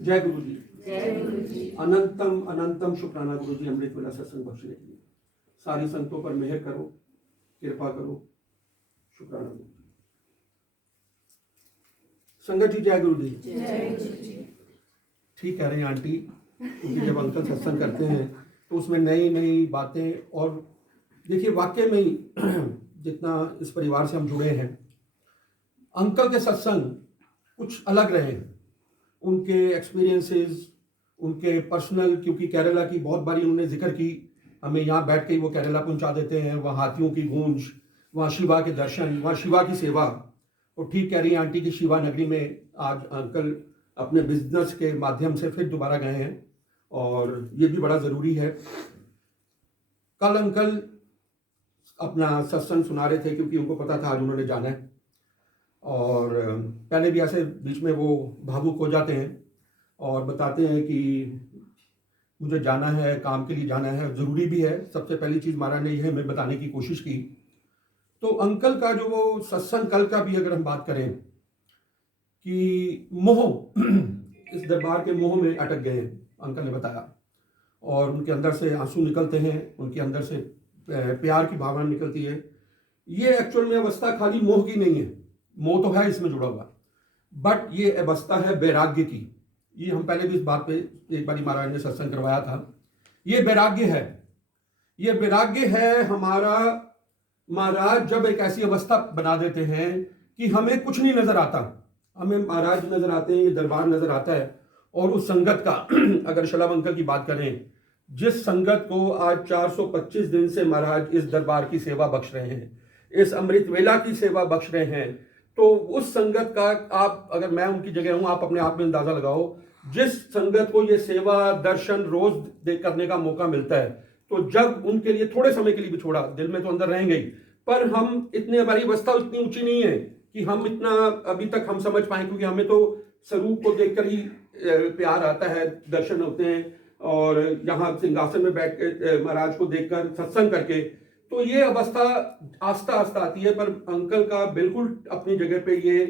जय गुरु जी। जय गुरु जी। अनंतम अनंतम शुक्राना गुरु जी, अमृत वेला सत्संग बख्शने के लिए। सारी संतों पर मेहर करो, कृपा करो, शुक्राना गुरु जी। संगत जी जय गुरु जी। जय गुरु जी। ठीक कह रहे हैं आंटी, क्योंकि जब अंकल सत्संग करते हैं तो उसमें नई नई बातें, और देखिए वाकई में ही जितना इस परिवार से हम जुड़े हैं, अंकल के सत्संग कुछ अलग रहे हैं। उनके एक्सपीरियंसेस, उनके पर्सनल, क्योंकि केरला की बहुत बारी उन्होंने जिक्र की, हमें यहाँ बैठ के ही वो केरला पहुँचा देते हैं, वहाँ हाथियों की गूंज, वहाँ शिवा के दर्शन, वहाँ शिवा की सेवा। और ठीक कह रही हैं आंटी की शिवा नगरी में आज अंकल अपने बिजनेस के माध्यम से फिर दोबारा गए हैं, और ये भी बड़ा ज़रूरी है। कल अंकल अपना सत्संग सुना रहे थे, क्योंकि उनको पता था आज उन्होंने जाना है, और पहले भी ऐसे बीच में वो भावुक हो जाते हैं और बताते हैं कि मुझे जाना है, काम के लिए जाना है, ज़रूरी भी है। सबसे पहली चीज़ महाराज ने यह हमें बताने की कोशिश की। तो अंकल का जो वो सत्संग कल का भी अगर हम बात करें कि मोह इस दरबार के मोह में अटक गए हैं, अंकल ने बताया, और उनके अंदर से आंसू निकलते हैं, उनके अंदर से प्यार की भावना निकलती है। ये एक्चुअल में अवस्था खाली मोह की नहीं है, मोह तो है इसमें जुड़ा हुआ, बट ये अवस्था है वैराग्य की। ये हम पहले भी इस बात पे एक बार महाराज ने सत्संग करवाया था। ये वैराग्य है, ये वैराग्य है हमारा। महाराज जब एक ऐसी अवस्था बना देते हैं कि हमें कुछ नहीं नजर आता, हमें महाराज नजर आते हैं, ये दरबार नजर आता है, और उस संगत का अगर शलभ अंकल की बात करें, जिस संगत को आज 425 दिन से महाराज इस दरबार की सेवा बख्श रहे हैं, इस अमृत वेला की सेवा बख्श रहे हैं, तो उस संगत का आप, अगर मैं उनकी जगह हूं, आप अपने आप में अंदाजा लगाओ। जिस संगत को ये सेवा दर्शन रोज करने का मौका मिलता है, तो जब उनके लिए थोड़े समय के लिए भी छोड़ा, दिल में तो अंदर रहेंगे ही, पर हम इतने, हमारी अवस्था इतनी ऊंची नहीं है कि हम इतना अभी तक हम समझ पाए, क्योंकि हमें तो स्वरूप को देखकर ही प्यार आता है, दर्शन होते हैं, और यहाँ सिंहासन में बैठ के महाराज को देखकर सत्संग करके, तो ये अवस्था आस्ता आस्ता आती है। पर अंकल का बिल्कुल अपनी जगह पे ये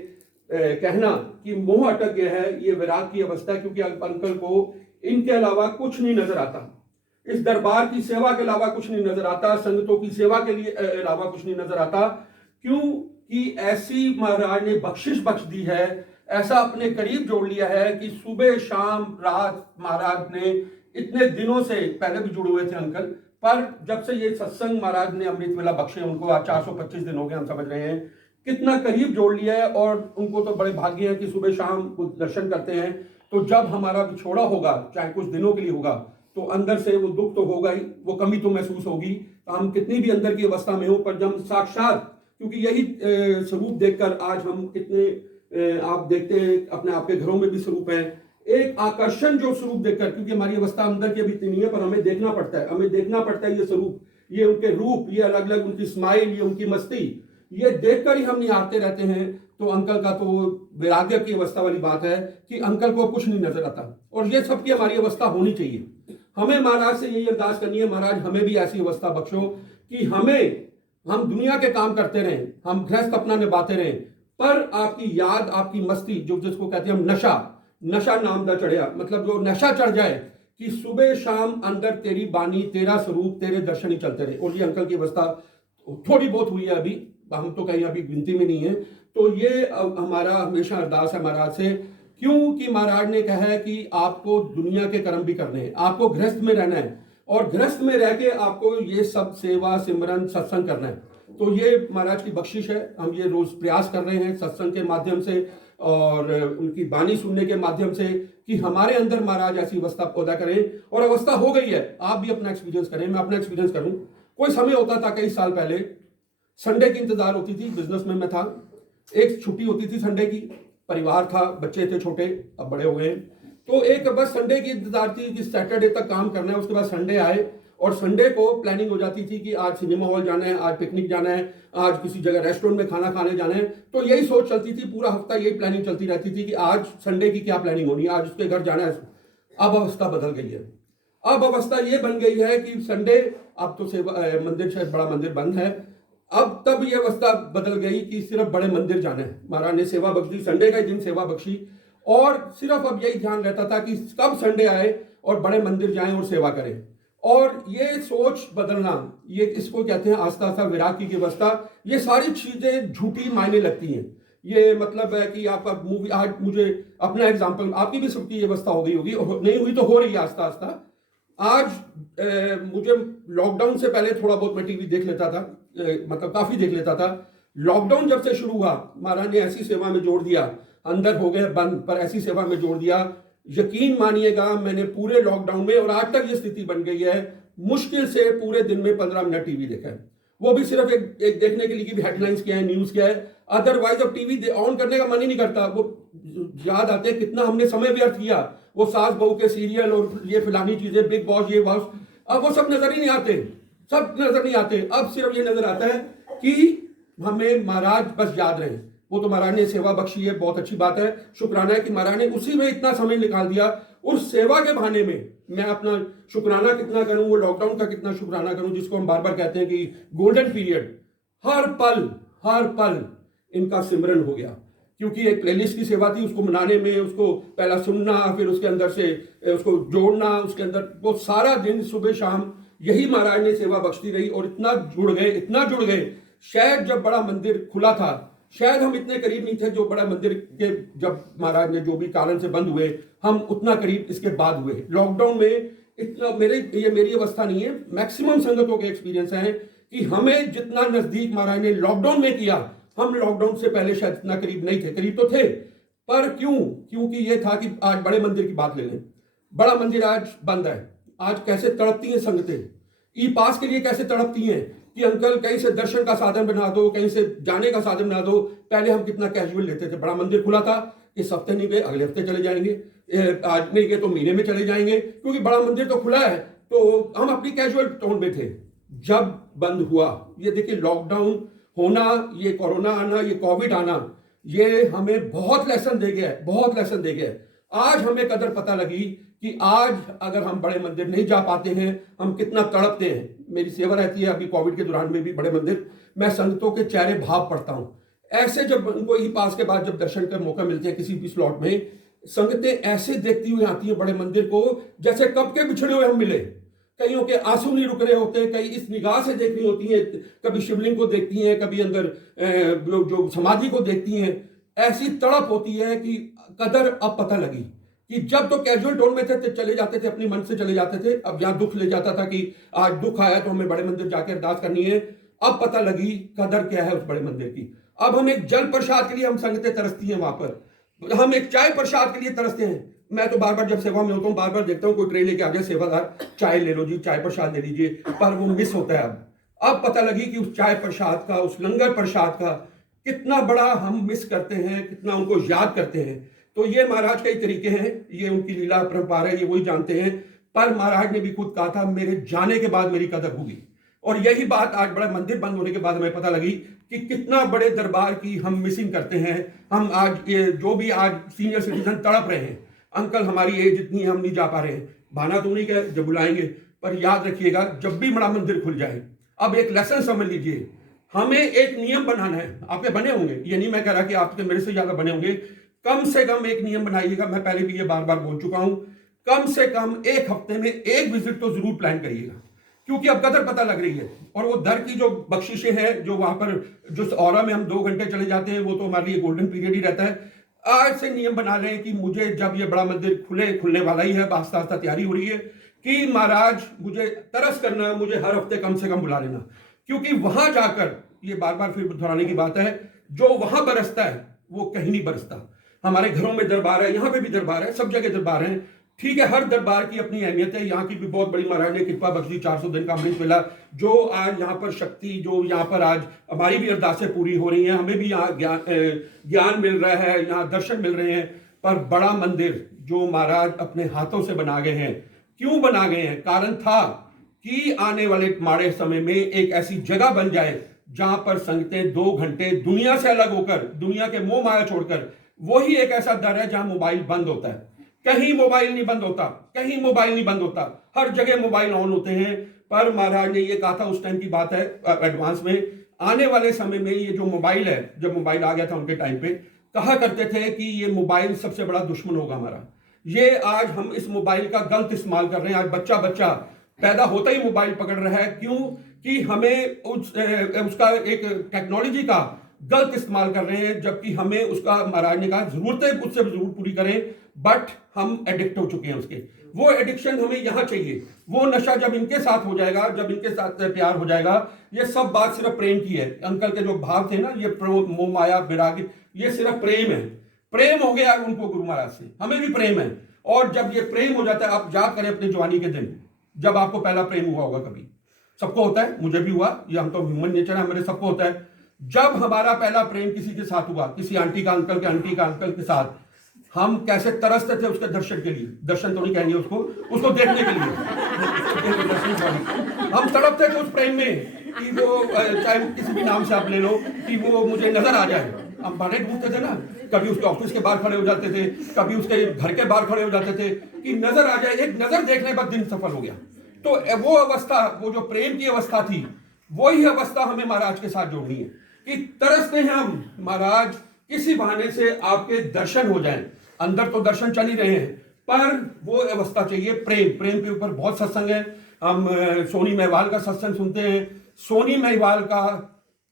कहना कि मोह अटक गया है, ये विराग की अवस्था है, क्योंकि अंकल को इनके अलावा कुछ नहीं नजर आता, इस दरबार की सेवा के अलावा कुछ नहीं नजर आता, संगतों की सेवा के लिए अलावा कुछ नहीं नजर आता। क्यों कि ऐसी महाराज ने बख्शिश बख्श दी है, ऐसा अपने करीब जोड़ लिया है कि सुबह शाम रात महाराज ने इतने दिनों से, पहले भी जुड़े हुए थे अंकल, पर जब से ये सत्संग महाराज ने अमृत वेला बख्शे, उनको आज 425 दिन हो गए, हम समझ रहे हैं कितना करीब जोड़ लिया है। और उनको तो बड़े भाग्य हैं कि सुबह शाम दर्शन करते हैं। तो जब हमारा बिछोड़ा होगा, चाहे कुछ दिनों के लिए होगा, तो अंदर से वो दुख तो होगा ही, वो कमी तो महसूस होगी, तो हम कितनी भी अंदर की अवस्था में हो, पर जब साक्षात, क्योंकि यही स्वरूप देखकर आज हम कितने आप देखते हैं अपने आपके घरों में भी स्वरूप है, एक आकर्षण जो स्वरूप देखकर, क्योंकि हमारी अवस्था अंदर की अभी इतनी नहीं है, पर हमें देखना पड़ता है, हमें देखना पड़ता है ये स्वरूप, ये उनके रूप, ये अलग अलग उनकी स्माइल, ये उनकी मस्ती, ये देखकर ही हम निहारते रहते हैं। तो अंकल का तो वैराग्य की अवस्था वाली बात है कि अंकल को कुछ नहीं नजर आता, और ये सबकी हमारी अवस्था होनी चाहिए। हमें महाराज से यही अरदास करनी है, महाराज हमें भी ऐसी अवस्था बख्शो कि हम दुनिया के काम करते रहें, हम गृहस्थ अपना निभाते रहें, पर आपकी याद, आपकी मस्ती, जो जिसको कहते हैं हम नशा नाम दा चढ़िया, मतलब जो नशा चढ़ जाए कि सुबह शाम अंदर तेरी बानी, तेरा स्वरूप, तेरे दर्शन ही चलते रहे। और ये अंकल की अवस्था थोड़ी बहुत हुई है अभी, हम तो कहीं अभी गिनती में नहीं है। तो ये हमारा हमेशा अरदास है महाराज से, क्योंकि महाराज ने कहा है कि आपको दुनिया के कर्म भी करने हैं, आपको गृहस्थ में रहना है, और गृहस्थ में रह के आपको ये सब सेवा सिमरन सत्संग करना है। तो ये महाराज की बख्शिश है, हम ये रोज प्रयास कर रहे हैं सत्संग के माध्यम से और उनकी बानी सुनने के माध्यम से, कि हमारे अंदर महाराज ऐसी अवस्था पैदा करें। और अवस्था हो गई है, आप भी अपना एक्सपीरियंस करें, मैं अपना एक्सपीरियंस करूं। कोई समय होता था कई साल पहले, संडे की इंतजार होती थी, बिजनेस में मैं था, एक छुट्टी होती थी संडे की, परिवार था, बच्चे थे छोटे, अब बड़े हो गए, तो एक बस संडे की इंतजार थी कि सैटरडे तक काम करना है, उसके बाद संडे आए, और संडे को प्लानिंग हो जाती थी कि आज सिनेमा हॉल जाना है, आज पिकनिक जाना है, आज किसी जगह रेस्टोरेंट में खाना खाने जाना है। तो यही सोच चलती थी, पूरा हफ्ता यही प्लानिंग चलती रहती थी कि आज संडे की क्या प्लानिंग होनी है, आज उसके घर जाना है। अब अवस्था बदल गई है, अब अवस्था ये बन गई है कि संडे, अब तो सेवा मंदिर, शायद बड़ा मंदिर बंद है, अब तब ये अवस्था बदल गई कि सिर्फ बड़े मंदिर जाना है। महाराज ने सेवा बख्शी, संडे का ही दिन सेवा बख्शी, और सिर्फ अब यही ध्यान रहता था कि कब संडे आए और बड़े मंदिर जाएं और सेवा करें। और ये सोच बदलना, ये इसको कहते हैं आस्था आस्था वैराग्य की अवस्था। ये सारी चीजें झूठी मायने लगती हैं। ये मतलब है कि आपका मूवी, आज मुझे अपना एग्जांपल, आपकी भी सबकी ये अवस्था हो गई होगी, नहीं हुई तो हो रही है आस्ता आस्ता। आज मुझे लॉकडाउन से पहले थोड़ा बहुत मैं टीवी देख लेता था, मतलब काफी देख लेता था। लॉकडाउन जब से शुरू हुआ, महाराज ने ऐसी सेवा में जोड़ दिया, अंदर हो गए बंद पर ऐसी सेवा में जोड़ दिया। यकीन मानिएगा, मैंने पूरे लॉकडाउन में और आज तक ये स्थिति बन गई है, मुश्किल से पूरे दिन में 15 मिनट टीवी देखा है। वो भी सिर्फ एक देखने के लिए कि हेडलाइंस क्या है, न्यूज क्या है। अदरवाइज अब टीवी ऑन करने का मन ही नहीं करता। वो याद आते हैं कितना हमने समय व्यर्थ किया, वो सास बहू के सीरियल और ये फलानी चीजें, बिग बॉस, ये बॉस, अब वो सब नजर ही नहीं आते, सब नजर नहीं आते। अब सिर्फ ये नजर आता है कि हमें महाराज बस याद रहे। वो तो महाराज ने सेवा बख्शी है, बहुत अच्छी बात है, शुक्राना है कि महाराज ने उसी में इतना समय निकाल दिया। उस सेवा के बहाने में मैं अपना शुक्राना कितना करूं, वो लॉकडाउन का कितना शुक्राना करूं, जिसको हम बार बार कहते हैं कि गोल्डन पीरियड। हर पल इनका सिमरन हो गया, क्योंकि एक प्लेलिस्ट की सेवा थी, उसको मनाने में, उसको पहला सुनना, फिर उसके अंदर से उसको जोड़ना, उसके अंदर वो सारा दिन सुबह शाम यही महाराज ने सेवा बख्शती रही। और इतना जुड़ गए, शायद जब बड़ा मंदिर खुला था, शायद हम इतने करीब नहीं थे जो बड़ा मंदिर के, जब महाराज ने जो भी कारण से बंद हुए, हम उतना करीब इसके बाद हुए। लॉकडाउन में इतना मेरी अवस्था नहीं है, मैक्सिमम संगतों के एक्सपीरियंस हैं कि हमें जितना नजदीक महाराज ने लॉकडाउन में किया, हम लॉकडाउन से पहले शायद इतना करीब नहीं थे। करीब तो थे, पर क्योंकि ये था कि आज बड़े मंदिर की बात ले लें। बड़ा मंदिर आज बंद है। आज कैसे तड़पती हैं संगतें, ई पास के लिए कैसे तड़पती हैं कि अंकल कहीं से दर्शन का साधन बना दो, कहीं से जाने का साधन बना दो। पहले हम कितना कैजुअल लेते थे, बड़ा मंदिर खुला था, इस हफ्ते नहीं गए अगले हफ्ते चले जाएंगे, आज नहीं गए तो महीने में चले जाएंगे, क्योंकि बड़ा मंदिर तो खुला है। तो हम अपनी कैजुअल टोन में थे। जब बंद हुआ, ये देखिए लॉकडाउन होना, ये कोरोना आना, ये कोविड आना, ये हमें बहुत लेसन दे गया है, बहुत लेसन दे गया है। आज हमें कदर पता लगी कि आज अगर हम बड़े मंदिर नहीं जा पाते हैं, हम कितना तड़पते हैं। मेरी सेवा रहती है अभी कोविड के दौरान में भी बड़े मंदिर, मैं संगतों के चेहरे भाव पढ़ता हूं। ऐसे जब उनको ई पास के बाद जब दर्शन का मौका मिलते हैं किसी भी स्लॉट में, संगतें ऐसे देखती हुई आती हैं बड़े मंदिर को जैसे कब के बिछड़े हुए हम मिले। कईयों के आंसू नहीं रुक रहे होते, कई इस निगाह से देख रही होती हैं, कभी शिवलिंग को देखती हैं, कभी अंदर जो समाधि को देखती हैं। ऐसी तड़प होती है कि कदर अब पता लगी कि जब तो कैजुअल टोन में थे तो चले जाते थे, अपनी मन से चले जाते थे। अब यहाँ दुख ले जाता था कि आज दुख आया तो हमें बड़े मंदिर जाकर अरदास करनी है। अब पता लगी कदर क्या है उस बड़े मंदिर की। अब हम एक जल प्रसाद के लिए हम संगतें तरसती हैं, वहां पर हम एक चाय प्रसाद के लिए तरसते हैं। मैं तो बार बार जब सेवा में होता हूँ, बार बार देखता हूँ कोई ट्रेन लेके आ जाए सेवादार, चाय ले लो जी, चाय प्रसाद ले लीजिए, पर वो मिस होता है। अब पता लगी कि उस चाय प्रसाद का, उस लंगर प्रसाद का कितना बड़ा हम मिस करते हैं, कितना उनको याद करते हैं। तो ये महाराज के ही तरीके हैं, ये उनकी लीला परंपरा है, ये वही जानते हैं। पर महाराज ने भी खुद कहा था मेरे जाने के बाद मेरी कदर होगी। और यही बात आज बड़ा मंदिर बंद होने के बाद हमें पता लगी कि कितना बड़े दरबार की हम मिसिंग करते हैं। हम आज ये जो भी आज सीनियर सिटीजन तड़प रहे हैं, अंकल हमारी एज इतनी है हम नहीं जा पा रहे हैं, बहाना तो नहीं कह जब बुलाएंगे, पर याद रखिएगा जब भी बड़ा मंदिर खुल जाए, अब एक लेसन समझ लीजिए, हमें एक नियम बनाना है। आपके बने होंगे, ये नहीं मैं कह रहा कि आपके मेरे से ज्यादा बने होंगे, कम से कम एक नियम बनाइएगा। मैं पहले भी ये बार बार बोल चुका हूं, कम से कम एक हफ्ते में एक विजिट तो जरूर प्लान करिएगा, क्योंकि अब कदर पता लग रही है। और वो दर की जो बख्शिशें हैं, जो वहां पर जो ऑरा में हम 2 घंटे चले जाते हैं, वो तो हमारे लिए गोल्डन पीरियड ही रहता है। आज से नियम बना लें कि मुझे जब ये बड़ा मंदिर खुलने वाला ही है, आस्ता आस्ता तैयारी हो रही है कि महाराज मुझे तरस करना, मुझे हर हफ्ते कम से कम बुला लेना, क्योंकि वहां जाकर, ये बार बार फिर दोहराने की बात है, जो वहां बरसता है वो कहीं नहीं बरसता। हमारे घरों में दरबार है, यहाँ पे भी दरबार है, सब जगह दरबार है, ठीक है, हर दरबार की अपनी अहमियत है। यहाँ की भी बहुत बड़ी महाराज ने कृपा बख्शी, 400 दिन का अमृत मिला, जो आज यहाँ पर शक्ति, जो यहाँ पर आज हमारी भी अरदासें पूरी हो रही हैं, हमें भी यहाँ ज्ञान मिल रहा है, यहाँ दर्शन मिल रहे हैं। पर बड़ा मंदिर जो महाराज अपने हाथों से बना गए हैं, क्यों बना गए हैं? कारण था कि आने वाले माड़े समय में एक ऐसी जगह बन जाए जहां पर संगतें 2 घंटे दुनिया से अलग होकर, दुनिया के मोह माया छोड़कर, वही एक ऐसा दर है जहां मोबाइल बंद होता है। कहीं मोबाइल नहीं बंद होता, कहीं मोबाइल नहीं बंद होता, हर जगह मोबाइल ऑन होते हैं। पर महाराज ने ये कहा था, उस टाइम की बात है एडवांस में, आने वाले समय में ये जो मोबाइल है, जब मोबाइल आ गया था उनके टाइम पे, कहा करते थे कि ये मोबाइल सबसे बड़ा दुश्मन होगा हमारा। ये आज हम इस मोबाइल का गलत इस्तेमाल कर रहे हैं। आज बच्चा बच्चा पैदा होता ही मोबाइल पकड़ रहा है। क्यों? कि हमें उसका एक टेक्नोलॉजी का गलत इस्तेमाल कर रहे हैं, जबकि हमें उसका, महाराज ने कहा जरूरतें उससे जरूर पूरी करें, बट हम एडिक्ट हो चुके हैं उसके। वो एडिक्शन हमें यहाँ चाहिए। वो नशा जब इनके साथ हो जाएगा, जब इनके साथ प्यार हो जाएगा, ये सब बात सिर्फ प्रेम की है। अंकल के जो भाव थे ना, ये मोह माया विराग, ये सिर्फ प्रेम है। प्रेम हो गया उनको गुरु महाराज से, हमें भी प्रेम है। और जब ये प्रेम हो जाता है, आप याद करें अपने जवानी के दिन, जब आपको पहला प्रेम हुआ होगा, कभी सबको होता है, मुझे भी हुआ, ये हम तो ह्यूमन नेचर है, हमारे सबको होता है। जब हमारा पहला प्रेम किसी के साथ हुआ, किसी आंटी का अंकल के, आंटी का अंकल के साथ, हम कैसे तरसते थे उसके दर्शन के लिए। दर्शन तो नहीं कहेंगे उसको देखने के लिए। हम तड़पते थे उस प्रेम में कि वो, चाहे किसी भी नाम से आप ले लो, कि वो मुझे नजर आ जाए। हम बड़े ढूंढते थे ना, कभी उसके ऑफिस के बाहर खड़े हो जाते थे, कभी उसके घर के बाहर खड़े हो जाते थे, कि नजर आ जाए। एक नजर देखने पर दिन सफल हो गया। तो वो अवस्था, वो जो प्रेम की अवस्था थी, वही अवस्था हमें महाराज के साथ जोड़नी है, कि तरसते हैं हम, महाराज किसी बहाने से आपके दर्शन हो जाएं। अंदर तो दर्शन चल ही रहे हैं, पर वो अवस्था चाहिए प्रेम। प्रेम के ऊपर बहुत सत्संग है। हम सोनी महिवाल का सत्संग सुनते हैं। सोनी महिवाल का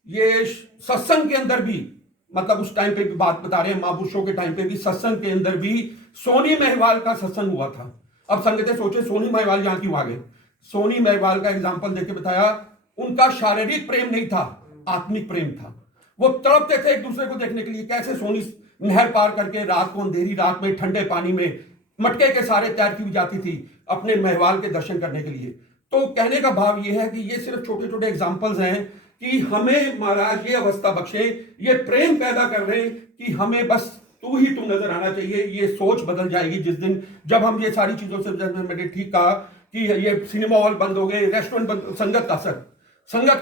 ये सत्संग के अंदर भी, मतलब उस टाइम पे भी बात बता रहे हैं, महापुरुषों के टाइम पे भी सत्संग के अंदर भी सोनी महिवाल का सत्संग हुआ था। अब संगतें सोचे सोनी महिवाल यहां क्यों आ गए। सोनी महिवाल का एग्जाम्पल देके बताया, उनका शारीरिक प्रेम नहीं था, आत्मिक प्रेम था। वो तड़पते थे एक दूसरे को देखने के लिए। कैसे सोनी नहर पार करके रात को, अंधेरी रात में, ठंडे पानी में, मटके के सारे तैरती हुई जाती थी अपने महिवाल के दर्शन करने के लिए। तो कहने का भाव ये है कि ये सिर्फ छोटे छोटे एग्जाम्पल्स हैं कि हमें महाराज ये अवस्था बख्शे, ये प्रेम पैदा कर रहे हैं कि हमें बस तू ही तू नजर आना चाहिए। ये सोच बदल जाएगी जिस दिन, जब हम ये सारी चीजों से, मैंने ठीक कहा कि ये सिनेमा हॉल बंद हो गए, रेस्टोरेंट बंद, संगत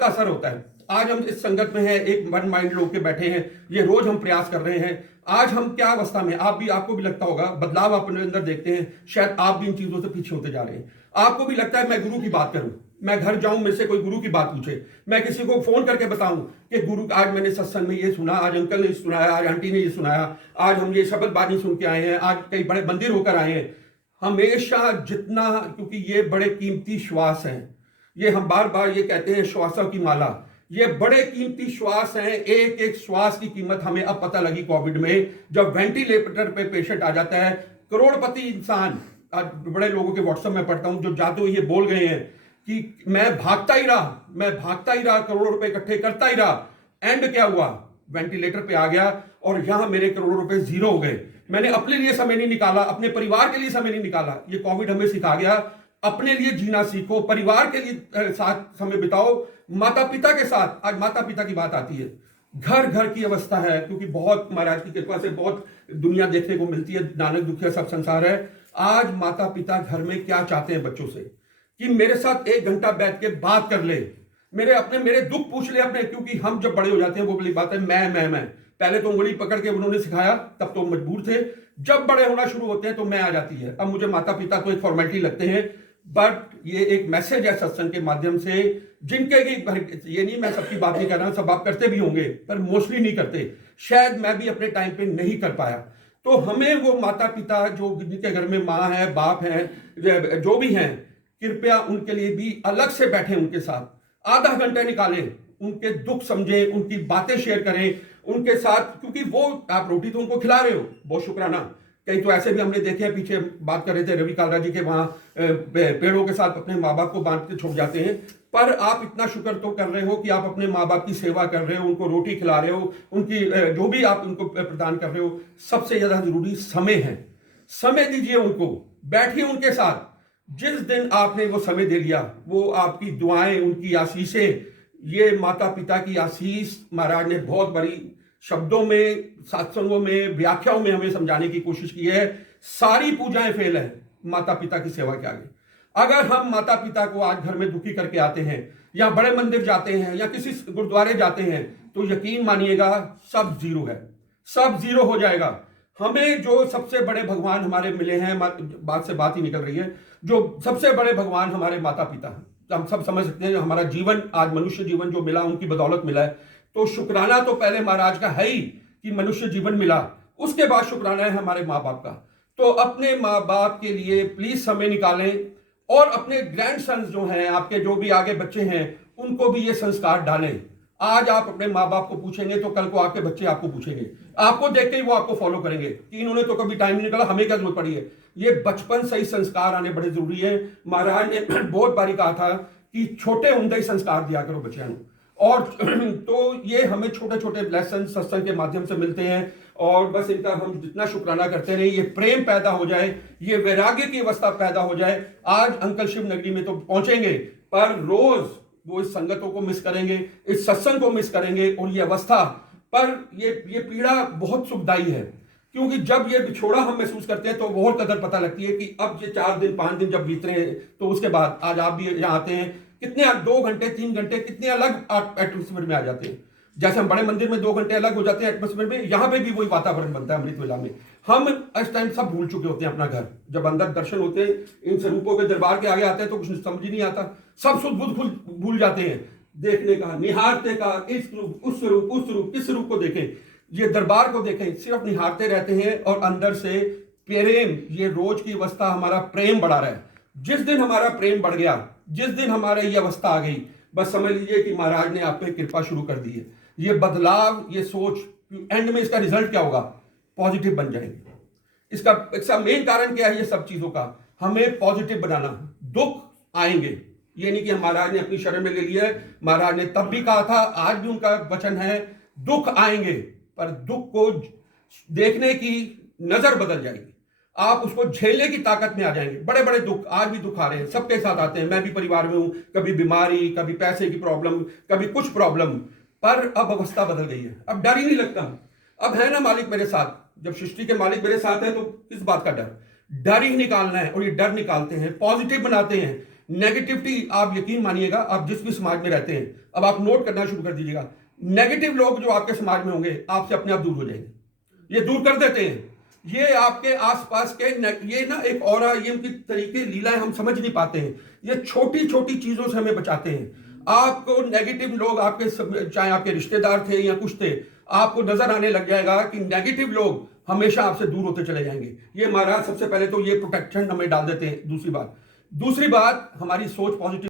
का असर होता है। आज हम इस संगत में हैं, एक वन माइंड लोग के बैठे हैं, ये रोज हम प्रयास कर रहे हैं। आज हम क्या अवस्था में, आपको भी लगता होगा, बदलाव अपने अंदर देखते हैं, शायद आप भी इन चीजों से पीछे होते जा रहे हैं। आपको भी लगता है मैं गुरु की बात करूं, मैं घर जाऊं, मेरे से कोई गुरु की बात पूछे, मैं किसी को फोन करके बताऊं कि गुरु, आज मैंने सत्संग में ये सुना, आज अंकल ने सुनाया, आज आंटी ने ये सुनाया, आज हम ये शब्द बानी सुन के आए हैं, आज कई बड़े मंदिर होकर आए हैं। हमेशा जितना, क्योंकि ये बड़े कीमती श्वास हैं, ये हम बार बार ये कहते हैं श्वासों की माला, ये बड़े कीमती श्वास हैं। एक एक श्वास की कीमत हमें अब पता लगी कोविड में, जब वेंटिलेटर पे पेशेंट आ जाता है। करोड़पति इंसान, आज बड़े लोगों के व्हाट्सएप में पढ़ता हूं जो जाते हुए ये बोल गए हैं कि मैं भागता ही रहा, करोड़ों रुपए इकट्ठे करता ही रहा, एंड क्या हुआ, वेंटिलेटर पे आ गया और यहां मेरे करोड़ों रुपए जीरो हो गए। मैंने अपने लिए समय नहीं निकाला, अपने परिवार के लिए समय नहीं निकाला। ये कोविड हमें सिखा गया, अपने लिए जीना सीखो, परिवार के लिए साथ समय बिताओ, माता पिता के साथ। आज माता पिता की बात आती है, घर घर की अवस्था है, क्योंकि बहुत महाराज की कृपा से बहुत दुनिया देखने को मिलती है, नानक दुखिया सब संसार है। आज माता पिता घर में क्या चाहते हैं बच्चों से, कि मेरे साथ 1 घंटा बैठ के बात कर ले, मेरे दुख पूछ ले अपने। क्योंकि हम जब बड़े हो जाते हैं, वो बड़ी बात है, मैं पहले तो उंगली पकड़ के उन्होंने सिखाया, तब तो मजबूर थे। जब बड़े होना शुरू होते हैं तो मैं आ जाती है। अब मुझे माता पिता तो एक फॉर्मेलिटी लगते हैं, बट ये एक मैसेज है सत्संग के माध्यम से, जिनके की, ये नहीं मैं सबकी बात नहीं कर रहा, सब आप करते भी होंगे, पर मोस्टली नहीं करते। शायद मैं भी अपने टाइम पे नहीं कर पाया। तो हमें वो माता पिता जो जिनके घर में माँ है, बाप है, जो भी हैं, कृपया उनके लिए भी अलग से बैठे, उनके साथ आधा घंटा निकालें, उनके दुख समझें, उनकी बातें शेयर करें उनके साथ। क्योंकि वो, आप रोटी तो उनको खिला रहे हो, बहुत शुक्राना। कई तो ऐसे भी हमने देखे हैं, पीछे बात कर रहे थे रवि कालरा जी के, वहां पेड़ों के साथ अपने माँ बाप को बांध के छुप जाते हैं। पर आप इतना शुक्र तो कर रहे हो कि आप अपने माँ बाप की सेवा कर रहे हो, उनको रोटी खिला रहे हो, उनकी जो भी आप उनको प्रदान कर रहे हो। सबसे ज्यादा जरूरी समय है, समय दीजिए उनको, बैठिए उनके साथ। जिस दिन आपने वो समय दे लिया, वो आपकी दुआएं, उनकी आशीषें, ये माता पिता की आशीष महाराज ने बहुत बड़ी शब्दों में, सत्संगों में, व्याख्याओं में हमें समझाने की कोशिश की है। सारी पूजाएं फेल है माता पिता की सेवा के आगे। अगर हम माता पिता को आज घर में दुखी करके आते हैं, या बड़े मंदिर जाते हैं, या किसी गुरुद्वारे जाते हैं, तो यकीन मानिएगा सब जीरो है, सब जीरो हो जाएगा। हमें जो सबसे बड़े भगवान हमारे मिले हैं, बात से बात ही निकल रही है, जो सबसे बड़े भगवान हमारे माता पिता हैं। हम सब समझ सकते हैं, हमारा जीवन आज मनुष्य जीवन जो मिला उनकी बदौलत मिला है। तो शुक्राना तो पहले महाराज का है ही, कि मनुष्य जीवन मिला, उसके बाद शुक्राना है हमारे माँ बाप का। तो अपने माँ बाप के लिए प्लीज समय निकालें और अपने ग्रैंड सन्स जो हैं, आपके जो भी आगे बच्चे हैं, उनको भी ये संस्कार डालें। आज आप अपने माँ बाप को पूछेंगे तो कल को आपके बच्चे आपको पूछेंगे, आपको देख के ही वो आपको फॉलो करेंगे कि इन्होंने तो कभी टाइम नहीं निकाला, हमें क्या जरूरत पड़ी है। ये बचपन से ही संस्कार आने बड़े जरूरी है। महाराज ने बहुत बारी कहा था कि छोटे उम्दा ही संस्कार दिया करो बच्चों को। और तो ये हमें छोटे छोटे लेसन सत्संग के माध्यम से मिलते हैं, और बस इनका हम जितना शुक्राना करते रहे, ये प्रेम पैदा हो जाए, ये वैराग्य की अवस्था पैदा हो जाए। आज अंकल शिव नगरी में तो पहुंचेंगे, पर रोज वो इस संगतों को मिस करेंगे, इस सत्संग को मिस करेंगे, और ये अवस्था पर ये पीड़ा बहुत सुखदायी है। क्योंकि जब ये बिछोड़ा हम महसूस करते हैं तो बहुत कदर पता लगती है कि अब ये 4 दिन 5 दिन जब बीत रहे हैं, तो उसके बाद आज आप भी यहाँ आते हैं, कितने 2 घंटे 3 घंटे कितने अलग एटमोस्फेयर में आ जाते हैं। जैसे हम बड़े मंदिर में 2 घंटे अलग हो जाते हैं एटमोस्फेयर में, यहाँ पे भी वही वातावरण बनता है अमृत वेला में। हम इस टाइम सब भूल चुके होते हैं अपना घर, जब अंदर दर्शन होते हैं, इन स्वरूपों के दरबार के आगे आते हैं तो कुछ समझ ही नहीं आता, सब सुध बुध भूल जाते हैं देखने का, निहारते का, इस रूप उस स्वरूप उस स्वरूप किस स्वरूप को देखें, ये दरबार को देखें, सिर्फ निहारते रहते हैं। और अंदर से प्रेम, ये रोज की अवस्था हमारा प्रेम बढ़ा रहा है। जिस दिन हमारा प्रेम बढ़ गया, जिस दिन हमारे ये अवस्था आ गई, बस समझ लीजिए कि महाराज ने आप पे कृपा शुरू कर दी है। ये बदलाव, ये सोच, एंड में इसका रिजल्ट क्या होगा? पॉजिटिव बन जाएंगे। इसका मेन कारण क्या है? ये सब चीजों का हमें पॉजिटिव बनाना। दुख आएंगे, ये नहीं कि महाराज ने अपनी शरण में ले लिया है, महाराज ने तब भी कहा था, आज भी उनका वचन है, दुख आएंगे, पर दुख को देखने की नजर बदल जाएगी, आप उसको झेलने की ताकत में आ जाएंगे। बड़े बड़े दुख आज भी दुख आ रहे हैं, सबके साथ आते हैं, मैं भी परिवार में हूं, कभी बीमारी, कभी पैसे की प्रॉब्लम, कभी कुछ प्रॉब्लम, पर अब अवस्था बदल गई है, अब डर ही नहीं लगता। अब है ना मालिक मेरे साथ, जब सृष्टि के मालिक मेरे साथ है तो किस बात का डर? डर ही निकालना है, और ये डर निकालते हैं, पॉजिटिव बनाते हैं। नेगेटिविटी, आप यकीन मानिएगा, आप जिस भी समाज में रहते हैं, अब आप नोट करना शुरू कर दीजिएगा, नेगेटिव लोग जो आपके समाज में होंगे आपसे अपने आप दूर हो जाएंगे। ये दूर कर देते हैं, ये आपके आसपास के ये ना एक और ये उनकी तरीके लीलाएं हम समझ नहीं पाते हैं। ये छोटी छोटी चीजों से हमें बचाते हैं। आपको नेगेटिव लोग, आपके चाहे आपके रिश्तेदार थे या कुछ थे, आपको नजर आने लग जाएगा कि नेगेटिव लोग हमेशा आपसे दूर होते चले जाएंगे। ये महाराज सबसे पहले तो ये प्रोटेक्शन हमें डाल देते हैं। दूसरी बात हमारी सोच पॉजिटिव